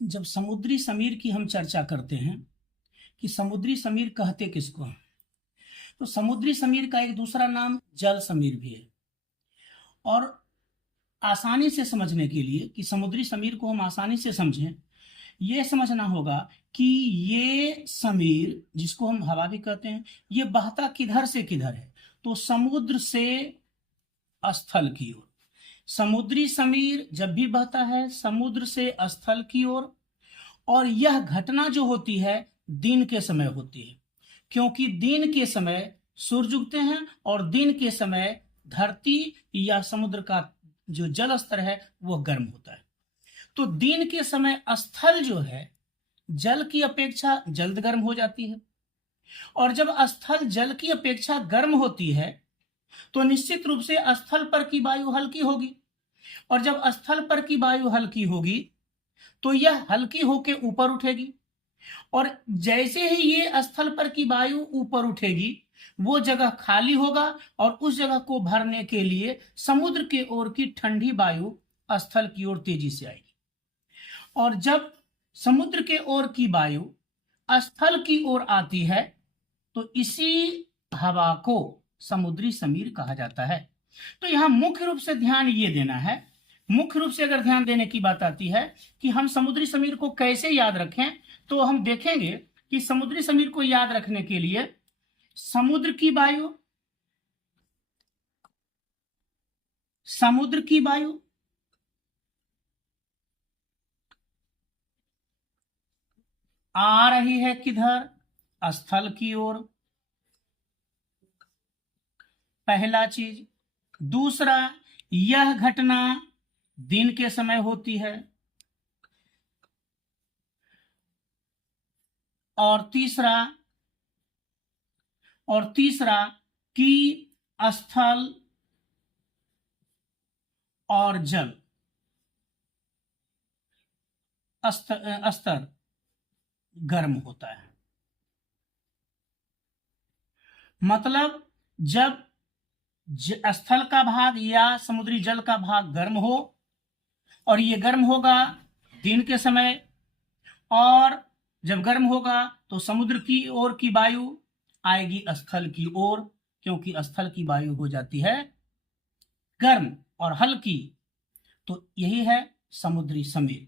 जब समुद्री समीर की हम चर्चा करते हैं कि समुद्री समीर कहते किसको हैं, तो समुद्री समीर का एक दूसरा नाम जल समीर भी है। और आसानी से समझने के लिए कि समुद्री समीर को हम आसानी से समझें, ये समझना होगा कि ये समीर जिसको हम हवा भी कहते हैं, ये बहता किधर से किधर है, तो समुद्र से स्थल की ओर। समुद्री समीर जब भी बहता है समुद्र से स्थल की ओर, और यह घटना जो होती है दिन के समय होती है, क्योंकि दिन के समय सूर्य उगते हैं और दिन के समय धरती या समुद्र का जो जल स्तर है वह गर्म होता है। तो दिन के समय स्थल जो है जल की अपेक्षा जल्द गर्म हो जाती है, और जब स्थल जल की अपेक्षा गर्म होती है तो निश्चित रूप से स्थल पर की वायु हल्की होगी, और जब स्थल पर की वायु हल्की होगी तो यह हल्की होके ऊपर उठेगी, और जैसे ही ये स्थल पर की वायु ऊपर उठेगी वो जगह खाली होगा, और उस जगह को भरने के लिए समुद्र के ओर की ठंडी वायु स्थल की ओर तेजी से आएगी। और जब समुद्र के ओर की वायु स्थल की ओर आती है तो इसी हवा को समुद्री समीर कहा जाता है। तो यहां मुख्य रूप से ध्यान ये देना है, मुख्य रूप से अगर ध्यान देने की बात आती है कि हम समुद्री समीर को कैसे याद रखें, तो हम देखेंगे कि समुद्री समीर को याद रखने के लिए समुद्र की वायु आ रही है किधर, स्थल की ओर, पहला चीज। दूसरा, यह घटना दिन के समय होती है, और तीसरा कि स्थल और जल स्तर गर्म होता है। मतलब जब स्थल का भाग या समुद्री जल का भाग गर्म हो, और ये गर्म होगा दिन के समय, और जब गर्म होगा तो समुद्र की ओर की वायु आएगी स्थल की ओर, क्योंकि स्थल की वायु हो जाती है गर्म और हल्की। तो यही है समुद्री समीर।